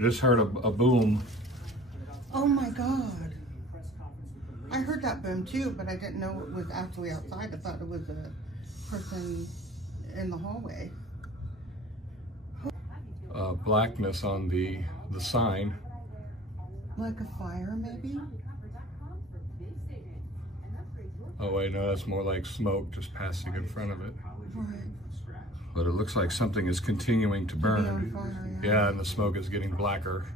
I just heard a boom. Oh my God. I heard that boom too, but I didn't know it was actually outside. I thought it was a person in the hallway. Blackness on the sign. Like a fire, maybe? Oh wait, no, that's more like smoke just passing in front of it. Right. But it looks like something is continuing to burn. On fire, Yeah, and the smoke is getting blacker.